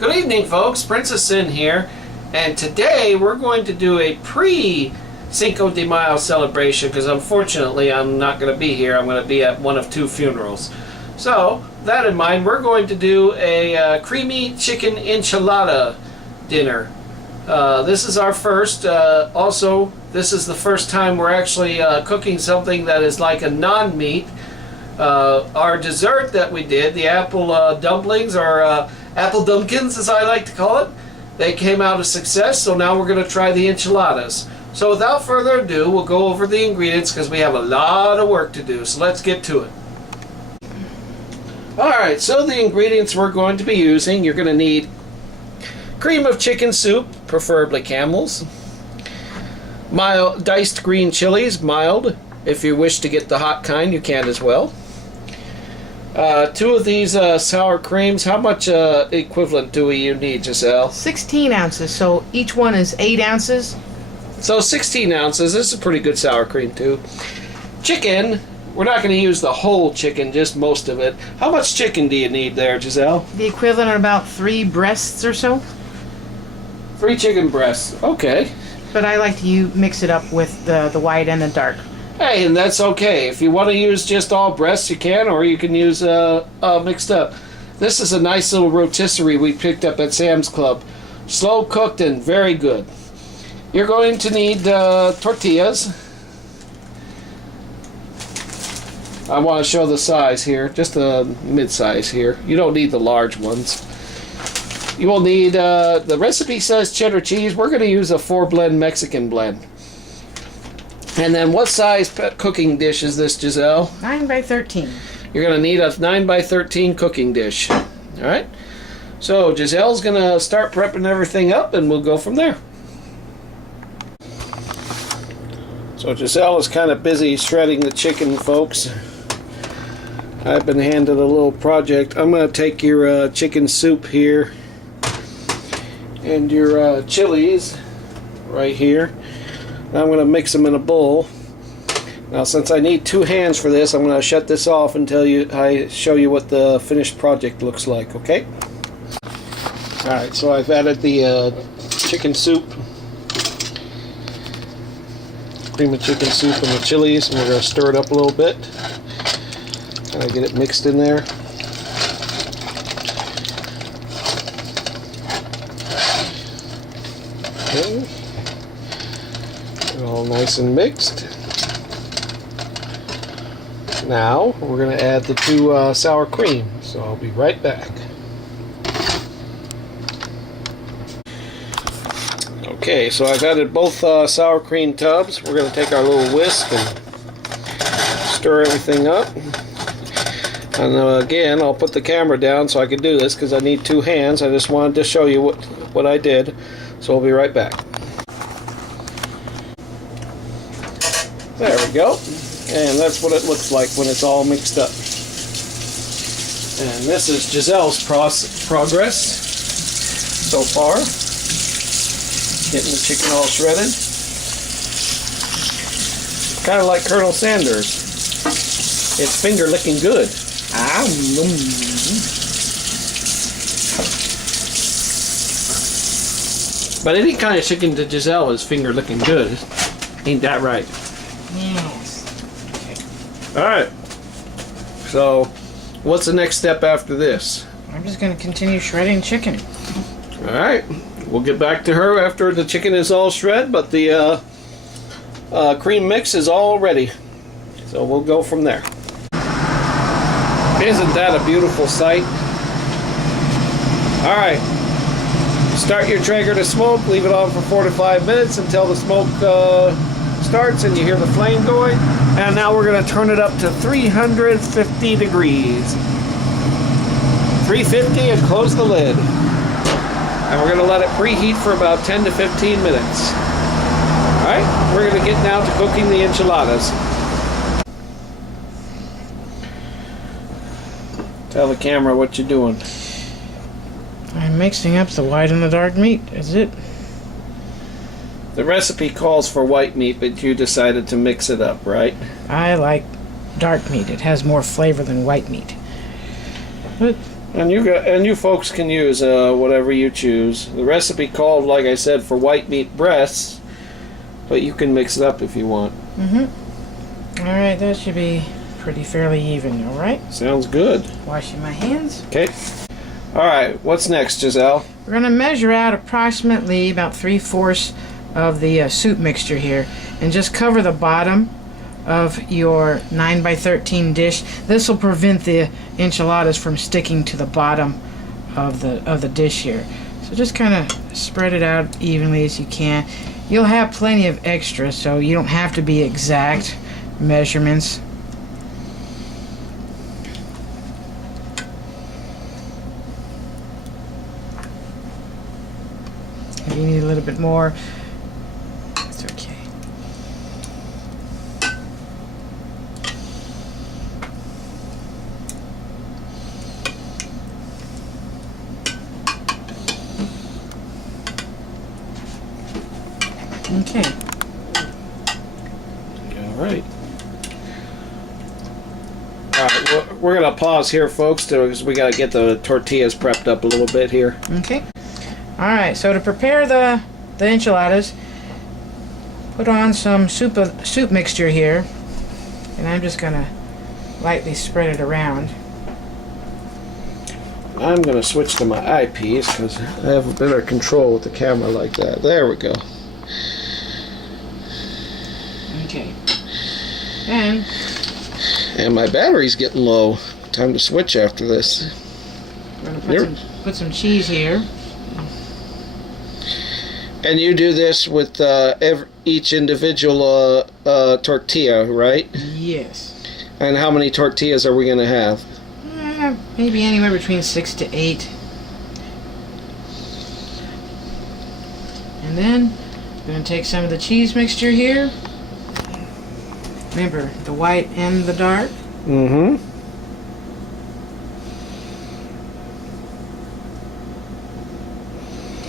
Good evening, folks. Princess Sin here, and today we're going to do a pre-Cinco de Mayo celebration because unfortunately I'm not going to be here. I'm going to be at one of two funerals. So, that in mind, we're going to do a creamy chicken enchilada dinner. This is our first. Also, this is the first time we're actually cooking something that is like a non-meat. Our dessert that we did, the apple dumplings, or apple dumpkins as I like to call it, they came out a success, so now we're going to try the enchiladas. So without further ado, we'll go over the ingredients because we have a lot of work to do, so let's get to it. Alright, so the ingredients we're going to be using, you're going to need cream of chicken soup, preferably Camel's, mild diced green chilies, mild. If you wish to get the hot kind, you can as well. Two of these sour creams. How much equivalent do you need, Giselle? 16 ounces, so each one is 8 ounces. So 16 ounces. This is pretty good sour cream too. Chicken. We're not going to use the whole chicken, just most of it. How much chicken do you need there, Giselle? The equivalent of about 3 breasts or so. 3 chicken breasts. Okay. But I like to mix it up with the white and the dark. Hey, and that's okay. If you want to use just all breasts, you can, or you can use mixed up. This is a nice little rotisserie we picked up at Sam's Club. Slow cooked and very good. You're going to need tortillas. I want to show the size here, just a mid-size here. You don't need the large ones. You will need, the recipe says cheddar cheese. We're going to use a 4-blend Mexican blend. And then what size cooking dish is this, Giselle? 9 by 13. You're going to need a 9 by 13 cooking dish. Alright? So Giselle's going to start prepping everything up and we'll go from there. So Giselle is kind of busy shredding the chicken, folks. I've been handed a little project. I'm going to take your chicken soup here and your chilies right here. Now I'm going to mix them in a bowl. Now since I need 2 hands for this, I'm going to shut this off until I show you what the finished project looks like, okay? Alright, so I've added the chicken soup, cream of chicken soup and the chilies, and we're going to stir it up a little bit. Kind of get it mixed in there. Okay. All nice and mixed. Now we're going to add the 2 sour cream, so I'll be right back. Okay, so I've added both sour cream tubs. We're going to take our little whisk and stir everything up. And again, I'll put the camera down so I can do this because I need 2 hands. I just wanted to show you what I did, so I'll be right back. There we go. And that's what it looks like when it's all mixed up. And this is Giselle's progress so far. Getting the chicken all shredded. Kind of like Colonel Sanders. It's finger licking good. But any kind of chicken to Giselle is finger licking good. Ain't that right? Yes. Alright. So, what's the next step after this? I'm just going to continue shredding chicken. Alright. We'll get back to her after the chicken is all shred, but the cream mix is all ready. So we'll go from there. Isn't that a beautiful sight? Alright. Start your Traeger to smoke. Leave it on for 4 to 5 minutes until the smoke starts and you hear the flame going. And now we're going to turn it up to 350 degrees. 350 and close the lid. And we're going to let it preheat for about 10 to 15 minutes. Alright, we're going to get now to cooking the enchiladas. Tell the camera what you're doing. I'm mixing up the white and the dark meat. Is it? The recipe calls for white meat, but you decided to mix it up, right? I like dark meat. It has more flavor than white meat. But And you folks can use whatever you choose. The recipe called, like I said, for white meat breasts, but you can mix it up if you want. All right, that should be pretty fairly even. All right. Sounds good. Washing my hands. Okay. All right. What's next, Giselle? We're gonna measure out approximately about 3/4 of the soup mixture here, and just cover the bottom of your 9x13 dish. This will prevent the enchiladas from sticking to the bottom of the dish here. So just kind of spread it out evenly as you can. You'll have plenty of extra, so you don't have to be exact measurements. If you need a little bit more, it's okay. Okay. All right. All right. We're gonna pause here, folks, because we gotta get the tortillas prepped up a little bit here. Okay. All right. So to prepare the enchiladas, put on some soup mixture here, and I'm just gonna lightly spread it around. I'm gonna switch to my eyepiece because I have a better control with the camera like that. There we go. Okay. And my battery's getting low. Time to switch after this. we're gonna put some cheese here. And you do this with each individual tortilla, right? Yes. And how many tortillas are we going to have? Maybe anywhere between 6 to 8. And then we're going to take some of the cheese mixture here. Remember, the white and the dark. Mm-hmm.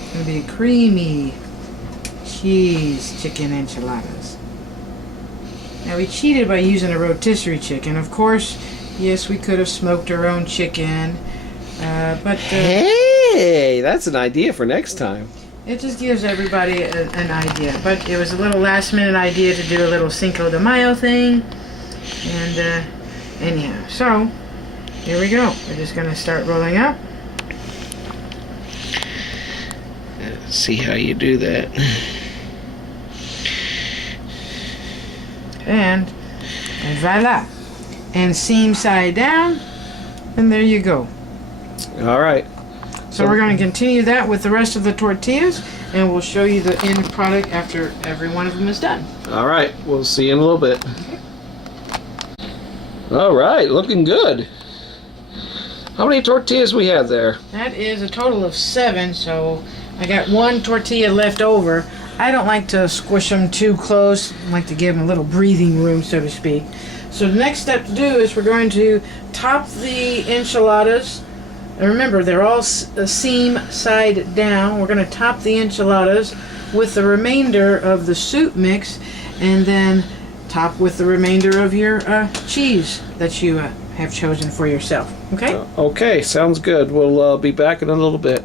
It's going to be creamy cheese chicken enchiladas. Now we cheated by using a rotisserie chicken. Of course, yes, we could have smoked our own chicken, but hey, that's an idea for next time. it just gives everybody an idea. But it was a little last-minute idea to do a little Cinco de Mayo thing, and anyhow, so here we go. We're just going to start rolling up. Let's see how you do that. And voila. And seam side down. And there you go. All right. So we're going to continue that with the rest of the tortillas. And we'll show you the end product after every one of them is done. All right. We'll see you in a little bit. All right. Looking good. How many tortillas we have there? That is a total of 7. So I got 1 tortilla left over. I don't like to squish them too close. I like to give them a little breathing room, so to speak. So the next step to do is we're going to top the enchiladas. And remember, they're all seam side down. We're going to top the enchiladas with the remainder of the soup mix, and then top with the remainder of your cheese that you have chosen for yourself. Okay? Okay, sounds good. We'll be back in a little bit.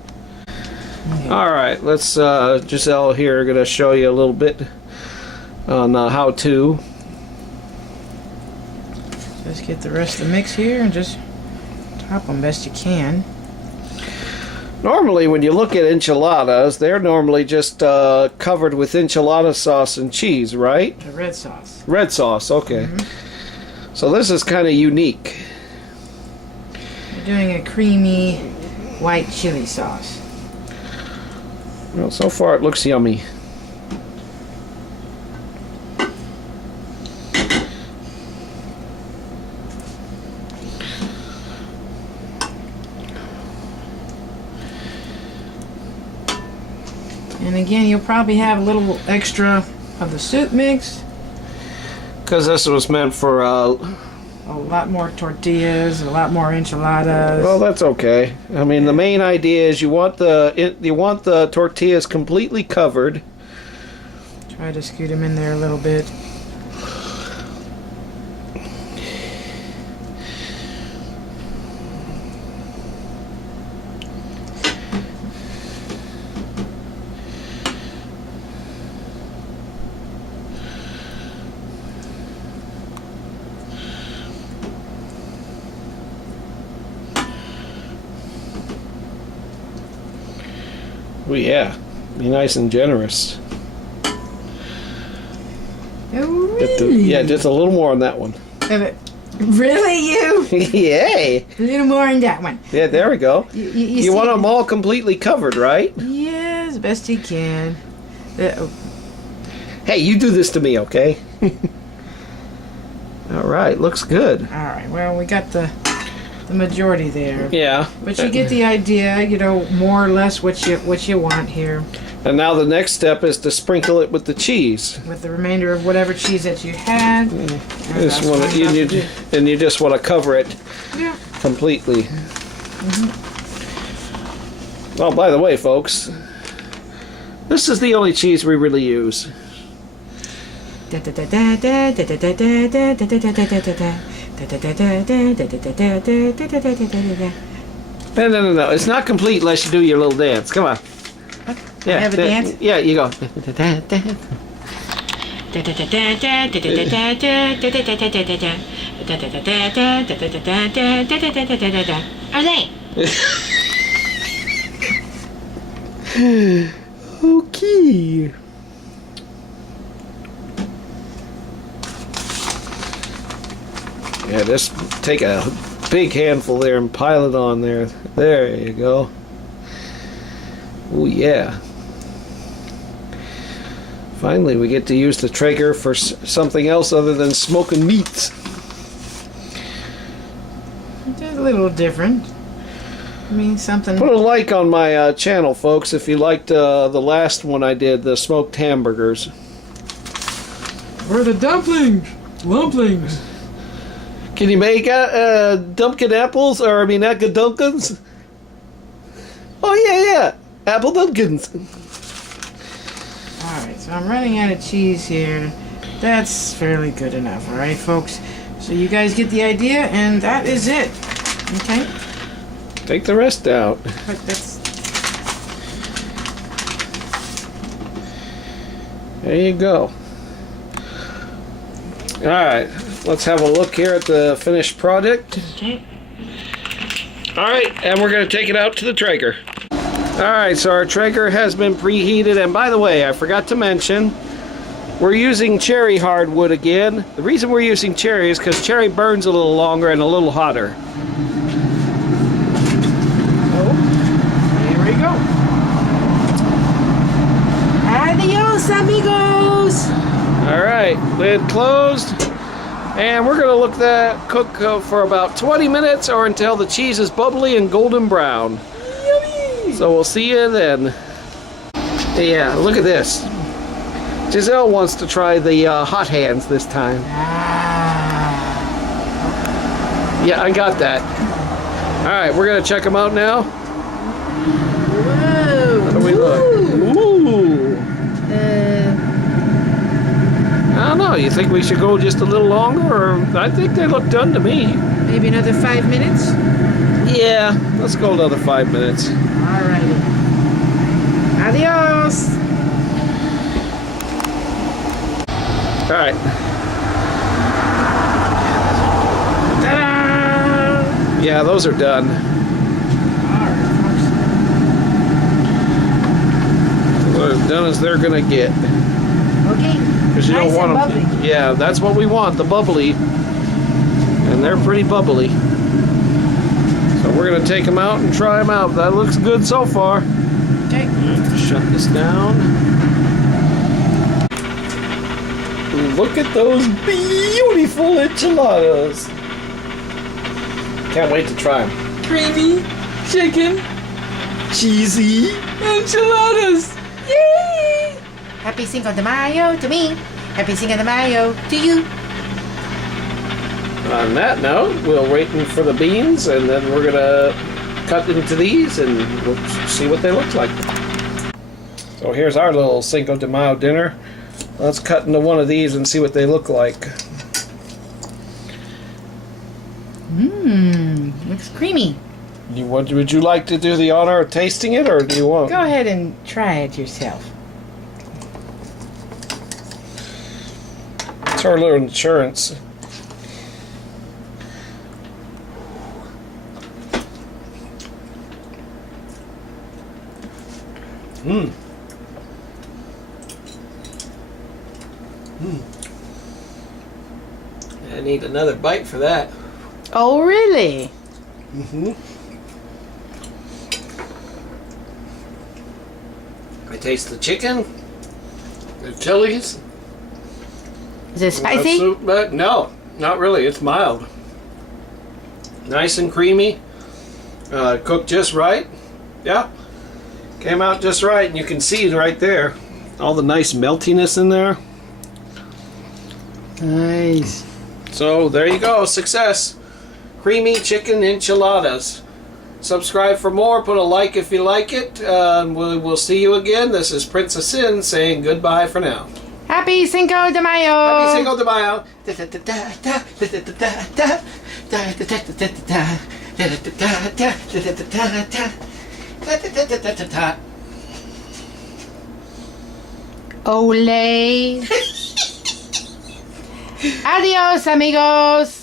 Okay. All right, let's Giselle here going to show you a little bit on how to. Just get the rest of the mix here and just top them best you can. Normally, when you look at enchiladas, they're normally just covered with enchilada sauce and cheese, right? The red sauce. Red sauce, okay. So this is kind of unique. We're doing a creamy white chili sauce. Well, so far it looks yummy. And again, you'll probably have a little extra of the soup mix. Because this was meant for A lot more tortillas, a lot more enchiladas. well, that's okay. I mean, the main idea is you want the tortillas completely covered. Try to scoot them in there a little bit. Oh yeah, be nice and generous. Oh, really? Yeah, just a little more on that one. Really, you? Yay! A little more on that one. Yeah, there we go. You You want them all completely covered, right? Yeah, as best you can. Hey, you do this to me, okay? All right, looks good. All right. Well, we got the majority there. Yeah. But you get the idea. You know, more or less what you want here. And now the next step is to sprinkle it with the cheese. With the remainder of whatever cheese that you had. And you just want to cover it completely. Oh, by the way, folks, this is the only cheese we really use. No, it's not complete unless you do your little dance. Come on. Yeah, have a dance? Yeah, you go. Are they? Okay. Yeah, just take a big handful there and pile it on there. There you go. Oh yeah. Finally, we get to use the Traeger for something else other than smoking meats. It's a little different. I mean, something. Put a like on my channel, folks, if you liked the last one I did, the smoked hamburgers. Or the dumplings. Can you make dumpkin apples, or I mean, dumpkins? Oh yeah, apple dumpkins. Alright, so I'm running out of cheese here. That's fairly good enough, alright, folks? So you guys get the idea, and that is it. Okay? Take the rest out. But that's... There you go. Alright, let's have a look here at the finished product. Okay. Alright, and we're going to take it out to the Traeger. Alright, so our Traeger has been preheated, and by the way, I forgot to mention, we're using cherry hardwood again. The reason we're using cherry is because cherry burns a little longer and a little hotter. Oh, here we go. Adios, amigos! Alright, lid closed. And we're going to cook for about 20 minutes or until the cheese is bubbly and golden brown. Yummy! So we'll see you then. Yeah, look at this. Giselle wants to try the hot hands this time. Ah. Yeah, I got that. Alright, we're going to check them out now. Whoa! How do we look? Ooh! I don't know. You think we should go just a little longer? Or I think they look done to me. Maybe another 5 minutes? Yeah, let's go another 5 minutes. Alrighty. Adios! Alright. Ta-da! Yeah, those are done. Alright, They're as done as they're gonna get. okay. Because you Nice don't want and them. bubbly. Yeah, that's what we want, the bubbly. And they're pretty bubbly. So we're gonna take them out and try them out. That looks good so far. Okay. Shut this down. Look at those beautiful enchiladas. Can't wait to try them. Creamy, chicken, Cheesy. enchiladas! Yay! Happy Cinco de Mayo to me. Happy Cinco de Mayo to you. On that note, we're waiting for the beans, and then we're gonna cut into these and we'll see what they look like. So here's our little Cinco de Mayo dinner. Let's cut into one of these and see what they look like. Mmm, looks creamy. Would you like to do the honor of tasting it, or do you want? Go ahead and try it yourself. It's our little insurance. Mm. Mm. I need another bite for that. Oh, really? Mm-hmm. I taste the chicken, the chilies. Is it spicy? Soup, but no, not really. It's mild. Nice and creamy. Cooked just right. Yeah. Came out just right, and you can see right there all the nice meltiness in there. Nice. So there you go. Success. Creamy chicken enchiladas. Subscribe for more. Put a like if you like it. We'll see you again. This is Princess Sin saying goodbye for now. Happy Cinco de Mayo. Happy Cinco de Mayo. Ole. Adios, amigos.